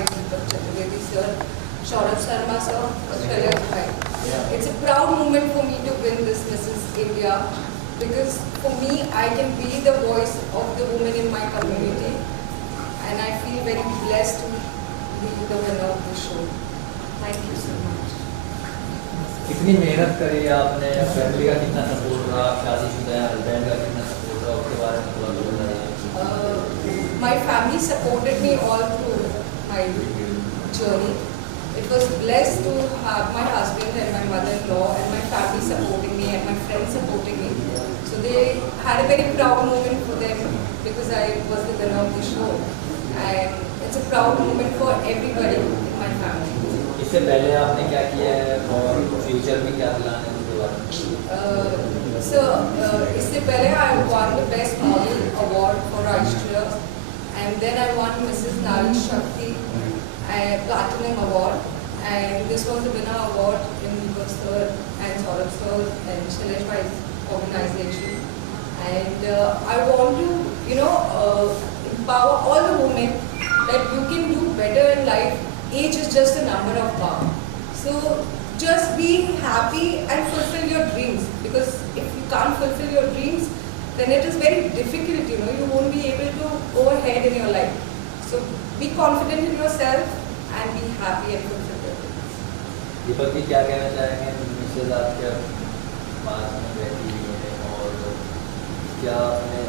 Bhai, Deepak Chaturvedi sir, Saurabh Sharma sir, Shailesh Bhai. It's a proud moment for me to win this Mrs. India because for me, I can be the voice of the women in my community and I feel very blessed to be the winner of the show. Thank you so much. कितनी मेहनत करी आपने, family का कितना support रहा, शादीशुदा है, husband का कितना सपोर्ट रहा, उसके बारे में थोड़ा बताइए। My family supported me all through my journey. It was blessed to have my husband and my mother-in-law and my family supporting me and my friends supporting me. So they had a very proud moment for them because I was the winner of the show. And it's a proud moment for everybody in my family. इससे पहले आपने क्या किया है और future में क्या plan है उसके बारे में? So इससे पहले I won the Best Model Award for Rashtriya and then I won Mrs. Nari Shakti Platinum Award and this was the winner award in Deepak sir and Saurabh sir and Shailesh Bhai's organization and I want to empower all the women that you can do better in life. Age is just a number of power. So just be happy and fulfill your dreams because if you can't fulfill your dreams then it is very difficult, you won't be able to go ahead in your life. So be confident in yourself and be happy and fulfill your dreams. Deepak ji क्या कहना चाहेंगे? Mrs आपके पास में बैठी हुई है और क्या आपने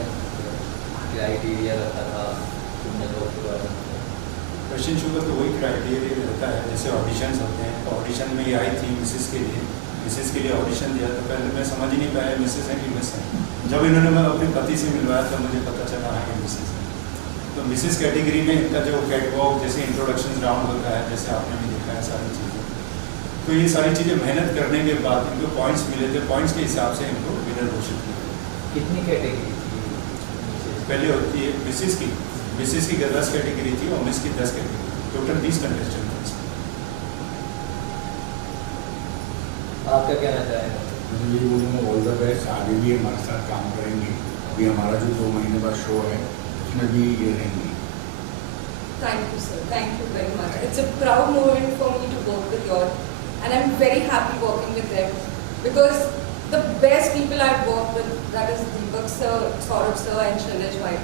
क्राइटेरिया रखा था तुमने लोग के बारे में? क्वेश्चन शो का तो वही क्राइटेरिया रहता है, जैसे ऑडिशंस होते हैं तो ऑडिशन में ये आई थी मिसेस के लिए ऑडिशन दिया तो पहले मैं समझ ही नहीं पाया मिसेस है कि मिस है। जब इन्होंने मैं अपने पति से मिलवाया तो मुझे पता चला है कि मिसेस है। तो मिसेस कैटेगरी में इनका जो कैटवॉक जैसे इंट्रोडक्शन राउंड होता है जैसे आपने भी देखा है सारी चीज़ें, तो ये सारी चीज़ें मेहनत करने के बाद इनको पॉइंट्स मिले थे, पॉइंट्स के हिसाब से इनको विनर घोषित किया। कितनी कैटेगरी थी? पहले होती है मिसेस की 10 कैटेगरी थी और मिस की 10 कैटेगरी, टोटल 20 कंटेस्टेंट थे। आपका कहना चाहेगा? मैं ये बोलूँगा ऑल द बेस्ट, आगे भी हमारे साथ काम करेंगे। अभी हमारा जो 2 महीने बाद शो है उसमें भी ये रहेंगे। Thank you sir, thank you very much. It's a proud moment for me to work with you all and I'm very happy working with them because the best people I've worked with, that is Deepak sir, Saurabh sir and Shailesh Bhai.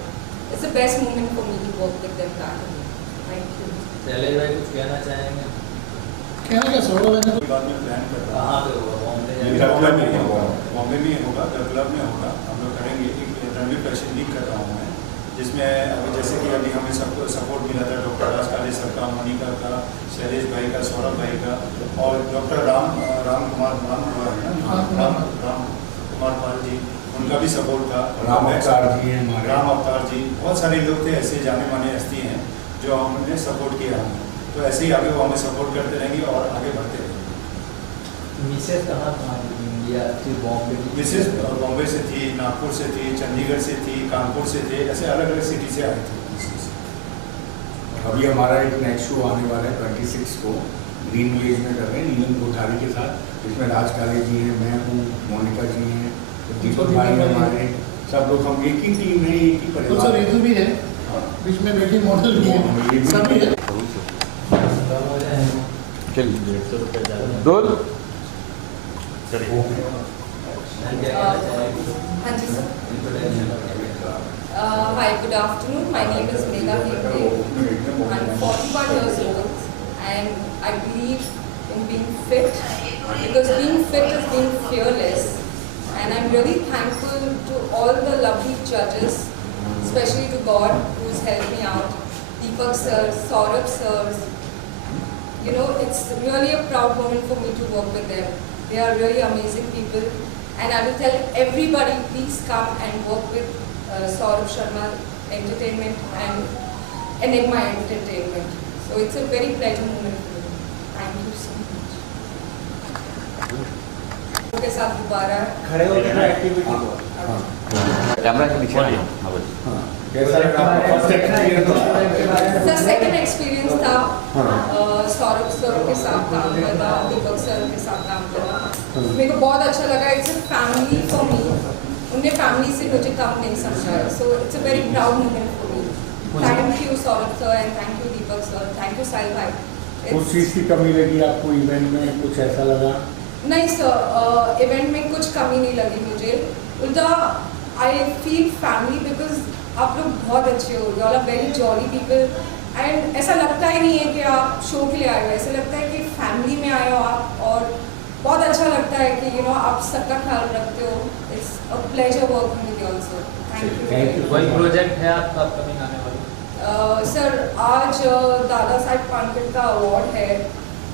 It's the best moment for me to work with them back again. Thank you. Shailesh भाई कुछ कहना चाहेंगे? कहना क्या सौरभ है बाद में plan कर रहा कहाँ पे होगा? बॉम्बे में होगा, द क्लब में होगा। हम लोग करेंगे एक रणवीर फैशन वीक कर रहा हूँ मैं, जिसमें अभी जैसे कि अभी हमें सबको सपोर्ट मिला था डॉक्टर राज काले सर का, मोनिका का, शैलेश भाई का, सौरभ भाई का और डॉक्टर राम कुमार पाल जी, उनका भी सपोर्ट था। राम अवतार जी हैं हमारे, राम अवतार जी, बहुत सारे लोग थे ऐसे जाने माने हस्ती हैं जो हमने सपोर्ट किया हमें, तो ऐसे ही आगे वो हमें सपोर्ट करते रहेंगे और आगे बढ़ते रहेंगे। मिसेज कहाँ थी? इंडिया थी, बॉम्बे थी? मिसेज बॉम्बे से थी, नागपुर से थी, चंडीगढ़ से थी, कानपुर से थे, ऐसे अलग अलग सिटी से आए थे। अभी हमारा एक नेक्स्ट शो आने वाला है 26 को ग्रीन विलेज में कर रहे हैं नीलम कोठारी के साथ, जिसमें राज काले जी हैं, मैं हूँ, मोनिका जी हैं, दीपक भाई हमारे, सब लोग हम एक ही टीम है, एक ही परिवार। सर ऋतु भी है, बीच में बैठी मॉडल भी है, सभी है। चलिए 150 रुपये ज़्यादा दो चलिए। हाँ जी sir. Hi, good afternoon. My name is Megha Hegde. I'm 41 years old and I believe in being fit because being fit is being fearless. And I'm really thankful to all the lovely judges, especially to God who's helped me out. Deepak sir, Saurabh sir. It's really a proud moment for me to work with them. They are really amazing people. And I will tell everybody, please come and work with Saurabh Sharma Entertainment and Enigma Entertainment. So it's a very pleasure moment for me. Thank you so much. के साथ दोबारा खड़े होकर activity को camera के पीछे हाँ कैसा लगा आपका first experience? Sir second experience था सौरभ सर के साथ काम करना, दीपक सर के साथ काम करना, मेरे को बहुत अच्छा लगा। It's a family for me, उनने फैमिली से मुझे कम नहीं समझा, so it's a very proud moment for me. Thank you Saurabh sir and thank you Deepak sir. Thank you Sahil bhai. कुछ चीज़ की कमी लगी आपको इवेंट में, कुछ ऐसा लगा? नहीं सर, इवेंट में कुछ कमी नहीं लगी मुझे, उल्टा आई फील फैमिली बिकॉज आप लोग बहुत अच्छे हो, you are very jolly people and ऐसा लगता ही नहीं है कि आप शो के लिए आए हो, ऐसा लगता है कि फैमिली में आए हो आप, और बहुत अच्छा लगता है कि आप सबका ख्याल रखते हो. It's a pleasure working with you also. Thank you. कोई प्रोजेक्ट है आपका अपकमिंग आने वाली? सर आज दादा साहब फाल्के का अवार्ड है,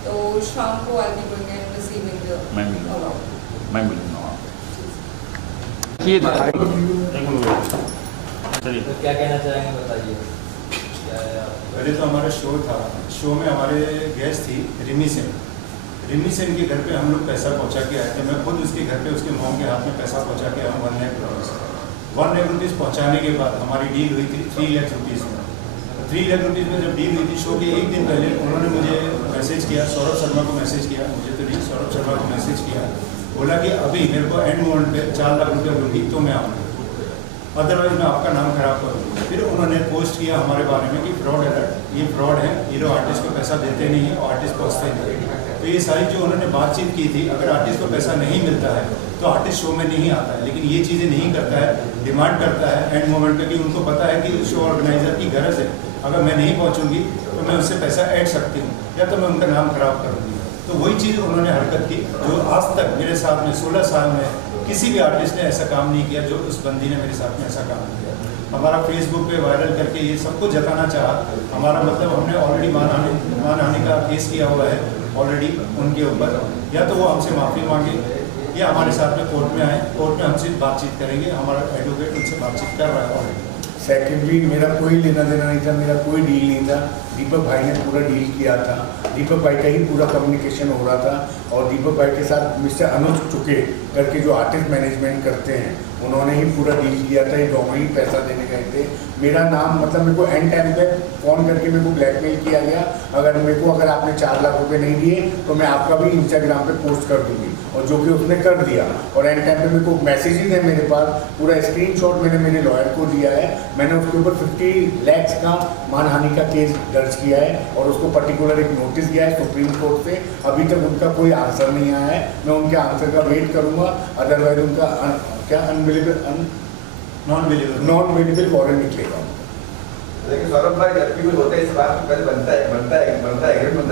तो शाम को I be going and receiving the मैं मिलूंगा. अवार्ड. मैं मिलूंगा. ये चलिए. तो क्या कहना चाहेंगे बताइए. क्या है आप? पहले तो हमारा शो था, शो में हमारे गेस्ट थी रिमी सेन. रिमी सेन के घर पे हम लोग पैसा पहुंचा के आए थे. मैं खुद उसके घर पे उसके मॉम के हाथ में पैसा पहुंचा के आया हूँ 1 लाख रुपीज़. 1 लाख रुपीज़ पहुंचाने के बाद हमारी डील हुई थी 3 लाख रुपीज़ में. 3 लाख रुपीज़ में जब डील हुई थी, शो के एक दिन पहले उन्होंने मुझे मैसेज किया, सौरभ शर्मा को मैसेज किया, मुझे तो नहीं, सौरभ शर्मा को मैसेज किया, बोला कि अभी मेरे को एंड मोमेंट पे 4 लाख रुपये दूँगी तो मैं आऊँगी, अदरवाइज मैं आपका नाम खराब करूँगी. फिर उन्होंने पोस्ट किया हमारे बारे में कि फ्रॉड अलर्ट, ये फ्रॉड है, ये लोग आर्टिस्ट को पैसा देते नहीं है और आर्टिस्ट पहुँचते नहीं. तो ये सारी जो उन्होंने बातचीत की थी, अगर आर्टिस्ट को पैसा नहीं मिलता है तो आर्टिस्ट शो में नहीं आता है, लेकिन ये चीज़ें नहीं करता है, डिमांड करता है एंड मोमेंट पे कि उनको पता है कि शो ऑर्गेनाइजर की गरज है, अगर मैं नहीं पहुंचूंगी तो मैं उससे पैसा ऐड सकती हूँ या तो मैं उनका नाम खराब करूँगी. तो वही चीज़ उन्होंने हरकत की जो आज तक मेरे साथ में 16 साल में किसी भी आर्टिस्ट ने ऐसा काम नहीं किया जो उस बंदी ने मेरे साथ में ऐसा काम किया. हमारा फेसबुक पे वायरल करके ये सबको जताना चाहा. हमारा मतलब हमने ऑलरेडी मानहानि का केस किया हुआ है ऑलरेडी उनके ऊपर, या तो वो हमसे माफ़ी मांगे या हमारे साथ में कोर्ट में आए, कोर्ट में हमसे बातचीत करेंगे. हमारा एडवोकेट उनसे बातचीत कर रहा है ऑलरेडी. सेकेंडरी मेरा कोई लेना देना नहीं था, मेरा कोई डील नहीं था. दीपक भाई ने पूरा डील किया था, दीपक भाई का ही पूरा कम्युनिकेशन हो रहा था. और दीपक भाई के साथ मिस्टर अनुज चुके करके जो आर्टिस्ट मैनेजमेंट करते हैं, उन्होंने ही पूरा डील किया था. ये दोनों ही पैसा देने गए थे. मेरा नाम मतलब मेरे को एंड टाइम पे फ़ोन करके मेरे को ब्लैकमेल किया गया, अगर आपने 4 लाख रुपए नहीं दिए तो मैं आपका भी इंस्टाग्राम पे पोस्ट कर दूंगी, और जो कि उसने कर दिया. और एंड टाइम पे मेरे को मैसेजेस है मेरे पास, पूरा स्क्रीनशॉट मैंने मेरे लॉयर को दिया है. मैंने उसके ऊपर 50 लाख का मानहानि का केस दर्ज किया है और उसको पर्टिकुलर एक नोटिस दिया है सुप्रीम कोर्ट से. अभी तक उनका कोई आंसर नहीं आया है. मैं उनके आंसर का वेट करूंगा, अदरवाइज उनका नॉन वेलिबल वारंट निकलेगा. लेकिन सौरभ भाई जब भी कुछ होता है इस बात में पहले बनता है एग्रीमेंट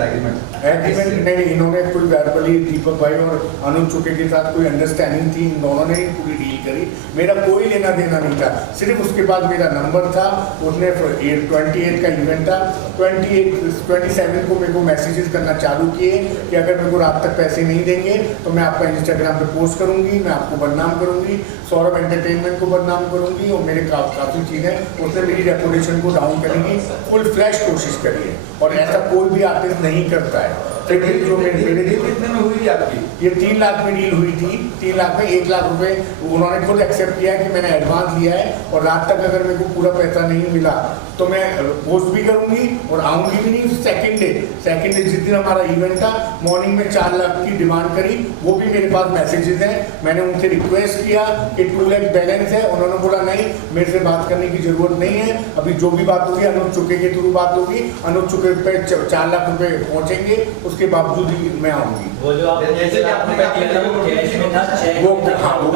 नहीं, इन्होंने कोई वर्बली दीपक भाई और अनुज चुके के साथ कोई अंडरस्टैंडिंग थी, इन दोनों ने ही पूरी डील करी. मेरा कोई लेना देना नहीं था. सिर्फ उसके बाद मेरा नंबर था, उसने 28 का इवेंट था, 27 को मेरे को मैसेजेस करना चालू किए कि अगर मेरे को रात तक पैसे नहीं देंगे तो मैं आपका इंस्टाग्राम पे पोस्ट करूंगी, मैं आपको बदनाम करूंगी, सौरभ एंटरटेनमेंट को बदनाम करूंगी, और मेरे काफ़ी चीज़ें उसने मेरी रेपुटेशन को डाउन करने की फुल फ्लैश कोशिश करी है. और ऐसा कोई भी आर्टिस्ट नहीं करता है. जो मेरे कितने में हुई आपकी? ये 3 लाख में डील हुई थी. 3 लाख में 1 लाख रुपए उन्होंने खुद एक्सेप्ट किया कि मैंने एडवांस लिया है, और रात तक अगर मेरे को पूरा पैसा नहीं मिला तो मैं पोस्ट भी करूंगी और आऊंगी भी नहीं. सेकंड डे जिस दिन हमारा इवेंट था, मॉर्निंग में 4 लाख की डिमांड करी. वो भी मेरे पास मैसेजेस हैं. मैंने उनसे रिक्वेस्ट किया कि 2 लाख बैलेंस है. उन्होंने बोला नहीं, मेरे से बात करने की जरूरत नहीं है. अभी जो भी बात होगी अनुज चुके के थ्रू बात होगी. अनुज चुके पे 4 लाख रुपए पहुंचेंगे, उसके बावजूद ही मैं आऊंगी. वो जो आप जैसे कि आपने कैश में था, चेक वो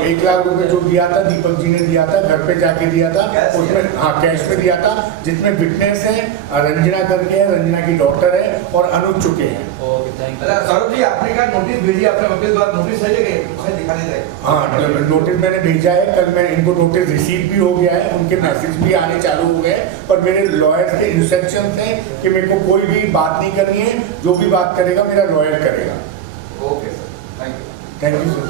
1 लाख रुपए जो दिया था, दीपक जी ने दिया था, घर पे जाके दिया था. उसमें कैश में दिया था, जिसमें विटनेस है रंजना करके है, रंजना की डॉटर है, और अनुज चुके हैं. Okay, thank you. Saurabh ji आपने कहा नोटिस भेजी, आपने वकील द्वारा नोटिस है कि उसे दिखाने जाए? हाँ, नोटिस मैंने भेजा है. कल मैं इनको नोटिस रिसीव भी हो गया है, उनके मैसेज भी आने चालू हो गए. पर मेरे लॉयर के इंस्ट्रक्शन थे कि मेरे को कोई भी बात नहीं करनी है. जो भी बात करेगा मेरा लॉयर करेगा. Okay sir, thank you. Thank you sir.